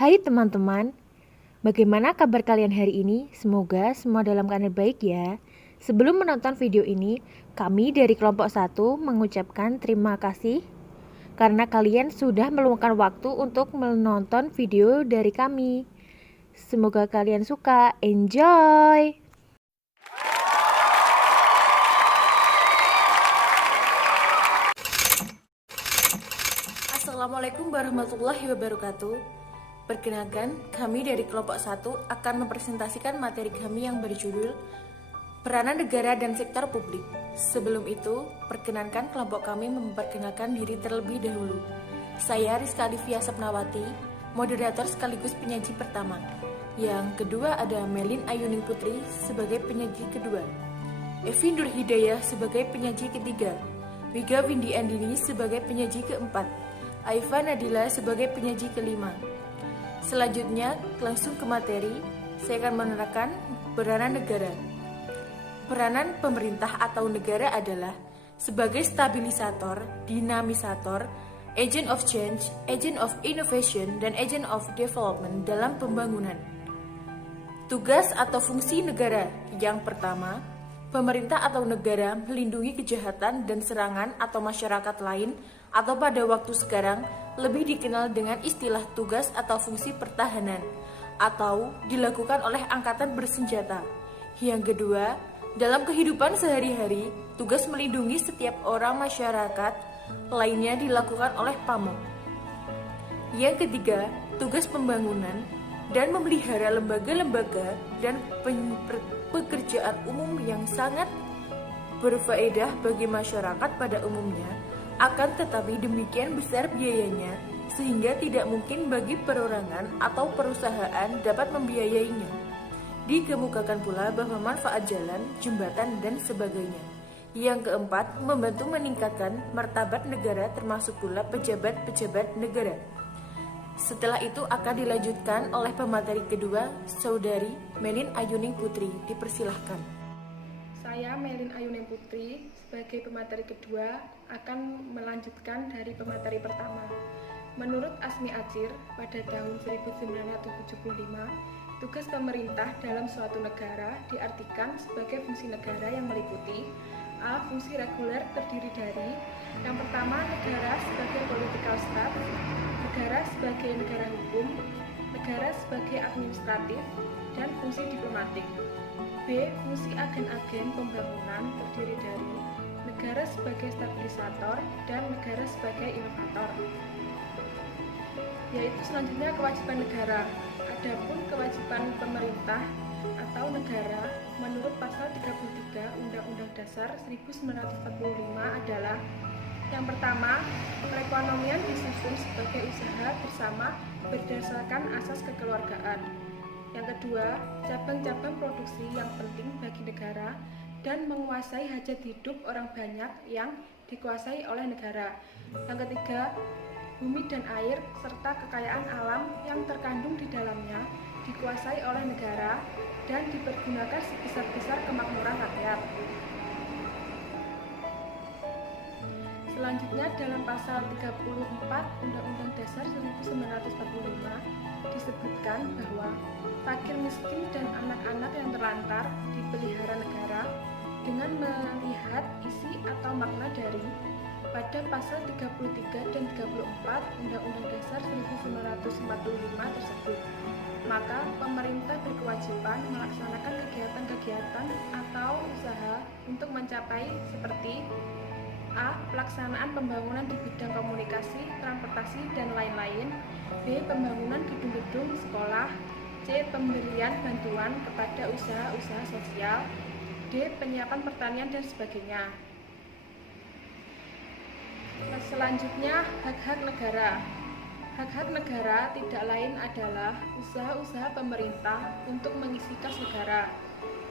Hai teman-teman, bagaimana kabar kalian hari ini? Semoga semua dalam keadaan baik ya. Sebelum menonton video ini, kami dari kelompok 1 mengucapkan terima kasih karena kalian sudah meluangkan waktu untuk menonton video dari kami. Semoga kalian suka. Enjoy! Assalamualaikum warahmatullahi wabarakatuh. Perkenalkan, kami dari kelompok 1 akan mempresentasikan materi kami yang berjudul Peranan Negara dan Sektor Publik. Sebelum itu, perkenankan kelompok kami memperkenalkan diri terlebih dahulu. Saya Rizka Alivia Sapnawati, moderator sekaligus penyaji pertama. Yang kedua ada Melin Ayuning Putri sebagai penyaji kedua, Evi Nur Hidayah sebagai penyaji ketiga, Wiga Windy Andini sebagai penyaji keempat, Aifa Nadila sebagai penyaji kelima. Selanjutnya, langsung ke materi, saya akan menerangkan peranan negara. Peranan pemerintah atau negara adalah sebagai stabilisator, dinamisator, agent of change, agent of innovation, dan agent of development dalam pembangunan. Tugas atau fungsi negara yang pertama, pemerintah atau negara melindungi kejahatan dan serangan atau masyarakat lain atau pada waktu sekarang lebih dikenal dengan istilah tugas atau fungsi pertahanan atau dilakukan oleh angkatan bersenjata. Yang kedua, dalam kehidupan sehari-hari, tugas melindungi setiap orang masyarakat lainnya dilakukan oleh PAMO. Yang ketiga, tugas pembangunan dan memelihara lembaga-lembaga dan pekerjaan umum yang sangat berfaedah bagi masyarakat pada umumnya, akan tetapi demikian besar biayanya sehingga tidak mungkin bagi perorangan atau perusahaan dapat membiayainya. Dikemukakan pula bahwa manfaat jalan, jembatan, dan sebagainya. Yang keempat, membantu meningkatkan martabat negara termasuk pula pejabat-pejabat negara. Setelah itu akan dilanjutkan oleh pemateri kedua, Saudari Melin Ayuning Putri. Dipersilahkan. Saya Melin Ayuning Putri sebagai pemateri kedua akan melanjutkan dari pemateri pertama. Menurut Asmi Acir pada tahun 1975, tugas pemerintah dalam suatu negara diartikan sebagai fungsi negara yang meliputi A. Fungsi reguler terdiri dari yang pertama, negara sebagai political staff, negara sebagai negara hukum, negara sebagai administratif, dan fungsi diplomatik. B. Fungsi agen-agen pembangunan terdiri dari negara sebagai stabilisator dan negara sebagai inovator. Yaitu selanjutnya kewajiban negara. Adapun kewajiban pemerintah atau negara menurut pasal 33 Undang-Undang Dasar 1945 adalah yang pertama, perekonomian disusun sebagai usaha bersama berdasarkan asas kekeluargaan. Yang kedua, cabang-cabang produksi yang penting bagi negara dan menguasai hajat hidup orang banyak yang dikuasai oleh negara. Yang ketiga, bumi dan air serta kekayaan alam yang terkandung di dalamnya dikuasai oleh negara dan dipergunakan sebesar-besar kemakmuran rakyat. Selanjutnya dalam pasal 34 Undang-Undang Dasar 1945 disebutkan bahwa fakir miskin dan anak-anak yang terlantar dipelihara negara dengan melihat isi atau makna dari pada pasal 33 dan 34 Undang-Undang Dasar 1945 tersebut. Maka pemerintah berkewajiban melaksanakan kegiatan-kegiatan atau usaha untuk mencapai seperti A. Pelaksanaan pembangunan di bidang komunikasi, transportasi, dan lain-lain. B. Pembangunan gedung-gedung sekolah. C. Pemberian bantuan kepada usaha-usaha sosial. D. Penyiapan pertanian dan sebagainya. Selanjutnya, hak-hak negara. Hak-hak negara tidak lain adalah usaha-usaha pemerintah untuk mengisi kas negara,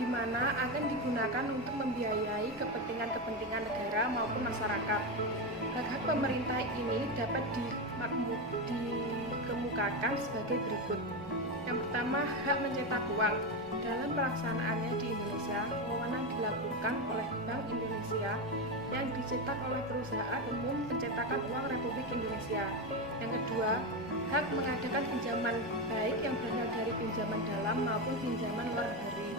di mana akan digunakan untuk membiayai kepentingan-kepentingan negara maupun masyarakat. Hak-hak pemerintah ini dapat dikemukakan sebagai berikut. Yang pertama, hak mencetak uang. Dalam pelaksanaannya di Indonesia, wewenang dilakukan oleh Bank Indonesia yang dicetak oleh Perusahaan Umum Pencetakan Uang Republik Indonesia. Yang kedua, hak mengadakan pinjaman baik yang berasal dari pinjaman dalam maupun pinjaman luar negeri.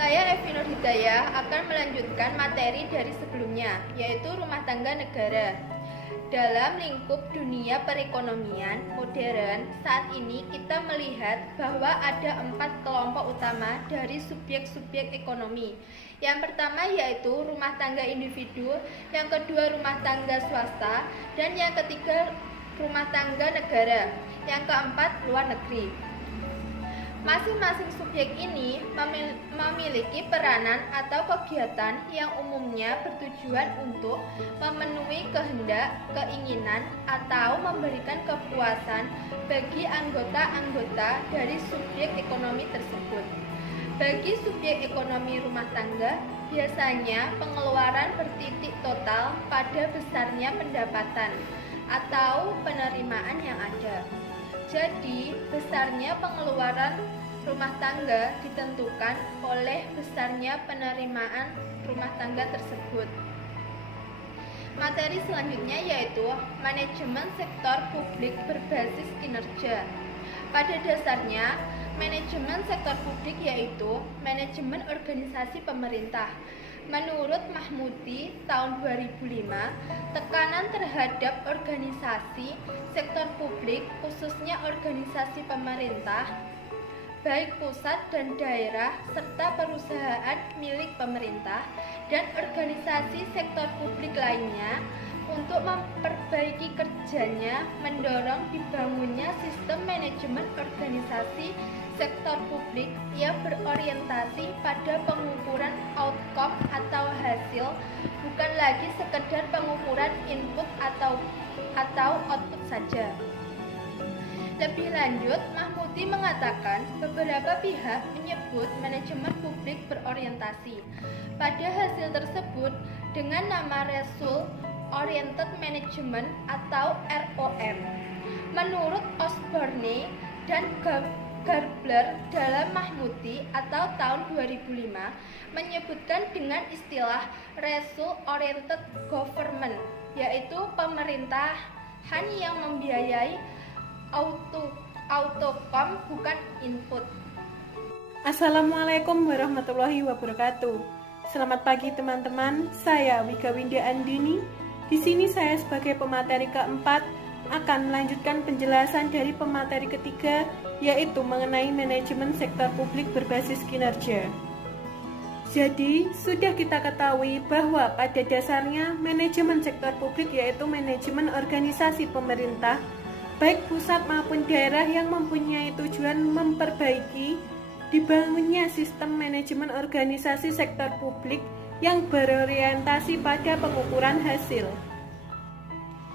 Saya Evi Nur Hidayah akan melanjutkan materi dari sebelumnya, yaitu rumah tangga negara. Dalam lingkup dunia perekonomian modern, saat ini kita melihat bahwa ada 4 kelompok utama dari subjek-subjek ekonomi. Yang pertama yaitu rumah tangga individu, yang kedua rumah tangga swasta, dan yang ketiga rumah tangga negara, yang keempat luar negeri. Masing-masing subjek ini memiliki peranan atau kegiatan yang umumnya bertujuan untuk memenuhi kehendak, keinginan, atau memberikan kepuasan bagi anggota-anggota dari subjek ekonomi tersebut. Bagi subjek ekonomi rumah tangga, biasanya pengeluaran bertitik total pada besarnya pendapatan atau penerimaan yang ada. Jadi, besarnya pengeluaran rumah tangga ditentukan oleh besarnya penerimaan rumah tangga tersebut. Materi selanjutnya yaitu manajemen sektor publik berbasis kinerja. Pada dasarnya, manajemen sektor publik yaitu manajemen organisasi pemerintah. Menurut Mahmudi tahun 2005, tekanan terhadap organisasi sektor publik, khususnya organisasi pemerintah, baik pusat dan daerah, serta perusahaan milik pemerintah, dan organisasi sektor publik lainnya, untuk memperbaiki kerjanya, mendorong dibangunnya sistem manajemen organisasi sektor publik yang berorientasi pada pengukuran outcome atau hasil, bukan lagi sekedar pengukuran input atau output saja. Lebih lanjut, Mahmudi mengatakan beberapa pihak menyebut manajemen publik berorientasi pada hasil tersebut dengan nama Result Oriented Management atau ROM. Menurut Osborne dan Gabler dalam Mahmudi atau tahun 2005 menyebutkan dengan istilah Result Oriented Government, yaitu pemerintahan yang membiayai outcome bukan input. Assalamualaikum warahmatullahi wabarakatuh. Selamat pagi teman-teman, saya Wika Winda Andini. Di sini saya sebagai pemateri keempat akan melanjutkan penjelasan dari pemateri ketiga, yaitu mengenai manajemen sektor publik berbasis kinerja. Jadi, sudah kita ketahui bahwa pada dasarnya manajemen sektor publik yaitu manajemen organisasi pemerintah, baik pusat maupun daerah yang mempunyai tujuan memperbaiki dibangunnya sistem manajemen organisasi sektor publik yang berorientasi pada pengukuran hasil.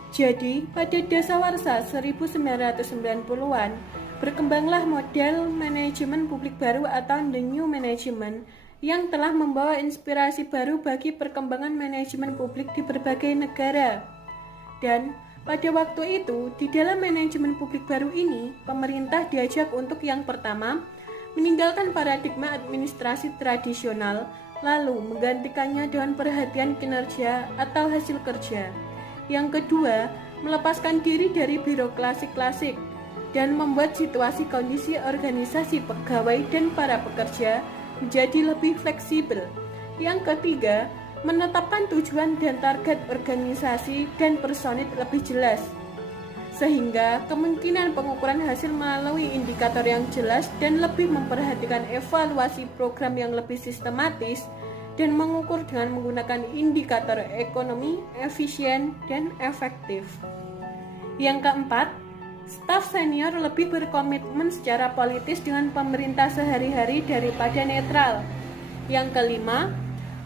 Jadi, pada dasawarsa 1990-an, berkembanglah model manajemen publik baru atau The New Management yang telah membawa inspirasi baru bagi perkembangan manajemen publik di berbagai negara. Dan pada waktu itu, di dalam manajemen publik baru ini, pemerintah diajak untuk yang pertama, meninggalkan paradigma administrasi tradisional, lalu menggantikannya dengan perhatian kinerja atau hasil kerja. Yang kedua, melepaskan diri dari birokrasi klasik dan membuat situasi kondisi organisasi pegawai dan para pekerja menjadi lebih fleksibel. Yang ketiga, menetapkan tujuan dan target organisasi dan personil lebih jelas, sehingga kemungkinan pengukuran hasil melalui indikator yang jelas dan lebih memperhatikan evaluasi program yang lebih sistematis dan mengukur dengan menggunakan indikator ekonomi, efisien, dan efektif. Yang keempat, staf senior lebih berkomitmen secara politis dengan pemerintah sehari-hari daripada netral. Yang kelima,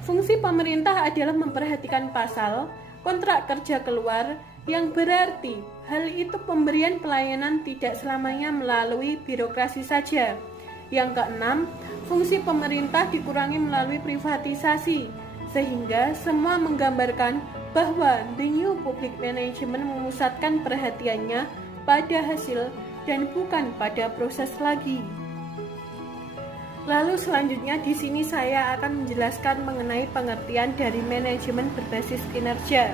fungsi pemerintah adalah memperhatikan pasal kontrak kerja keluar, yang berarti hal itu pemberian pelayanan tidak selamanya melalui birokrasi saja. Yang keenam, fungsi pemerintah dikurangi melalui privatisasi, sehingga semua menggambarkan bahwa The New Public Management memusatkan perhatiannya pada hasil dan bukan pada proses lagi. Lalu selanjutnya di sini saya akan menjelaskan mengenai pengertian dari manajemen berbasis kinerja.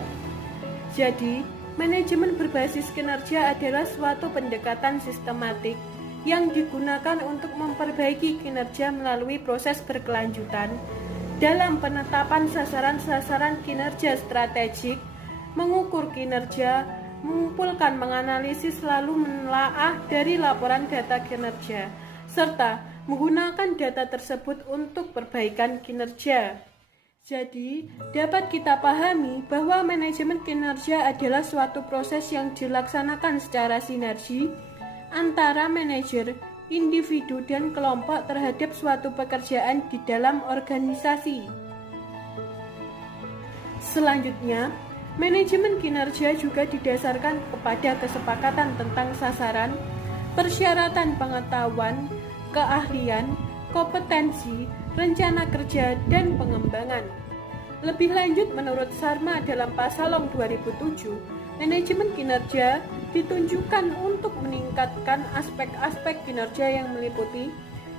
Jadi, manajemen berbasis kinerja adalah suatu pendekatan sistematik yang digunakan untuk memperbaiki kinerja melalui proses berkelanjutan dalam penetapan sasaran-sasaran kinerja strategik, mengukur kinerja, mengumpulkan, menganalisis, lalu menelaah dari laporan data kinerja, serta menggunakan data tersebut untuk perbaikan kinerja. Jadi, dapat kita pahami bahwa manajemen kinerja adalah suatu proses yang dilaksanakan secara sinergi antara manajer, individu, dan kelompok terhadap suatu pekerjaan di dalam organisasi. Selanjutnya, manajemen kinerja juga didasarkan kepada kesepakatan tentang sasaran, persyaratan pengetahuan, keahlian, kompetensi, rencana kerja, dan pengembangan. Lebih lanjut, menurut Sharma dalam Pasalong 2007, manajemen kinerja ditunjukkan untuk meningkatkan aspek-aspek kinerja yang meliputi: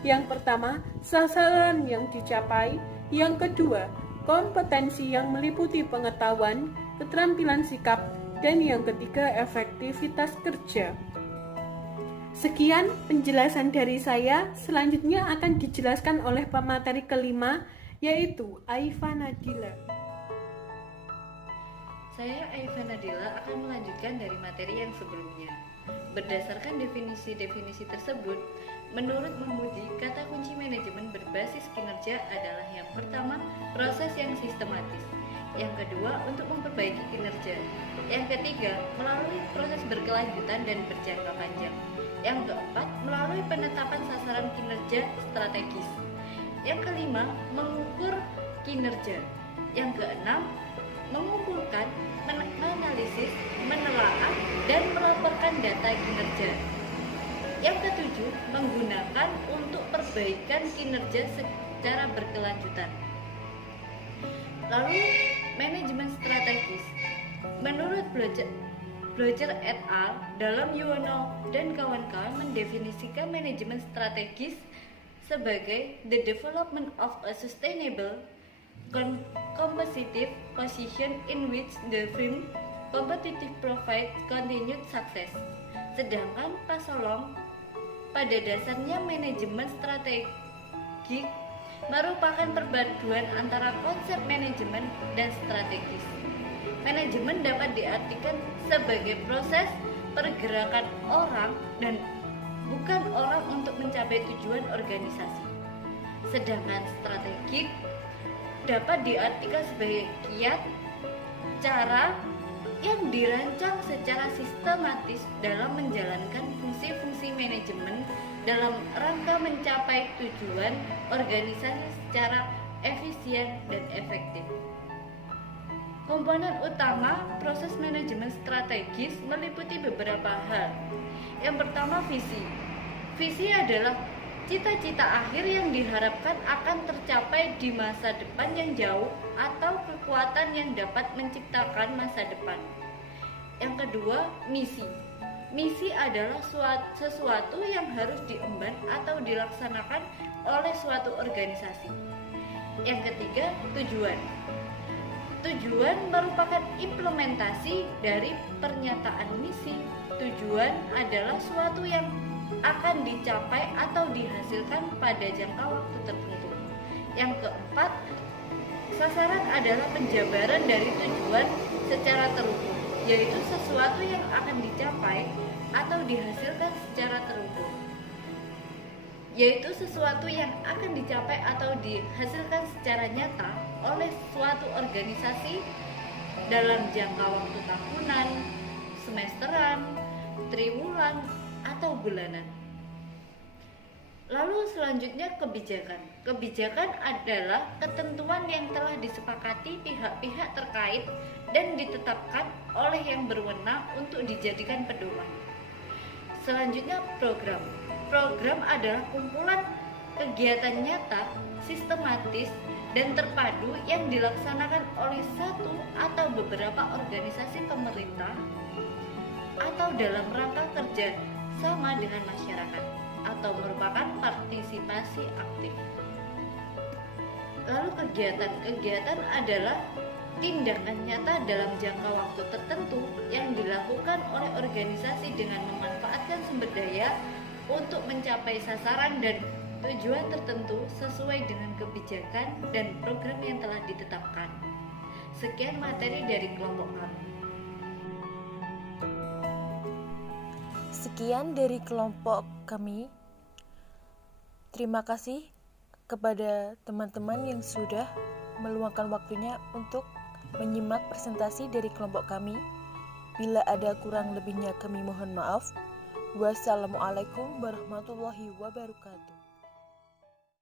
yang pertama, sasaran yang dicapai; yang kedua, kompetensi yang meliputi pengetahuan, keterampilan sikap; dan yang ketiga, efektivitas kerja. Sekian penjelasan dari saya. Selanjutnya akan dijelaskan oleh pemateri kelima, yaitu Aifa Nadila. Saya Aifa Nadila akan melanjutkan dari materi yang sebelumnya. Berdasarkan definisi-definisi tersebut, menurut Mahmudi, kata kunci manajemen berbasis kinerja adalah: yang pertama, proses yang sistematis; yang kedua, untuk memperbaiki kinerja; yang ketiga, melalui proses berkelanjutan dan berjangka panjang; yang keempat, melalui penetapan sasaran kinerja strategis; yang kelima, mengukur kinerja; yang keenam, mengumpulkan, menganalisis, menelaah, dan melaporkan data kinerja; yang ketujuh, menggunakan untuk perbaikan kinerja secara berkelanjutan. Lalu, manajemen strategis. Menurut Blocher et al. Dalam Yuwono dan kawan-kawan mendefinisikan manajemen strategis sebagai the development of a sustainable competitive position in which the firm competitive provides continued success. Sedangkan Pasolong, pada dasarnya manajemen strategi merupakan perpaduan antara konsep manajemen dan strategis. Manajemen dapat diartikan sebagai proses pergerakan orang dan bukan orang untuk mencapai tujuan organisasi. Sedangkan strategik dapat diartikan sebagai kiat, cara yang dirancang secara sistematis dalam menjalankan fungsi-fungsi manajemen dalam rangka mencapai tujuan organisasi secara efisien dan efektif. Komponen utama proses manajemen strategis meliputi beberapa hal. Yang pertama, visi. Visi adalah cita-cita akhir yang diharapkan akan tercapai di masa depan yang jauh atau kekuatan yang dapat menciptakan masa depan. Yang kedua, misi. Misi adalah sesuatu yang harus diemban atau dilaksanakan oleh suatu organisasi. Yang ketiga, tujuan. Tujuan merupakan implementasi dari pernyataan misi. Tujuan adalah suatu yang akan dicapai atau dihasilkan pada jangka waktu tertentu. Yang keempat, sasaran adalah penjabaran dari tujuan secara terukur, yaitu sesuatu yang akan dicapai atau dihasilkan secara terukur. Yaitu sesuatu yang akan dicapai atau dihasilkan secara nyata oleh suatu organisasi dalam jangka waktu tahunan, semesteran, triwulan, atau bulanan. Lalu selanjutnya, kebijakan. Kebijakan adalah ketentuan yang telah disepakati pihak-pihak terkait dan ditetapkan oleh yang berwenang untuk dijadikan pedoman. Selanjutnya, program. Program adalah kumpulan kegiatan nyata, sistematis, dan terpadu yang dilaksanakan oleh satu atau beberapa organisasi pemerintah atau dalam rangka kerja sama dengan masyarakat atau merupakan partisipasi aktif. Lalu kegiatan-kegiatan adalah tindakan nyata dalam jangka waktu tertentu yang dilakukan oleh organisasi dengan memanfaatkan sumber daya untuk mencapai sasaran dan tujuan tertentu sesuai dengan kebijakan dan program yang telah ditetapkan. Sekian materi dari kelompok kami. Sekian dari kelompok kami. Terima kasih kepada teman-teman yang sudah meluangkan waktunya untuk menyimak presentasi dari kelompok kami. Bila ada kurang lebihnya kami mohon maaf. Wassalamualaikum warahmatullahi wabarakatuh.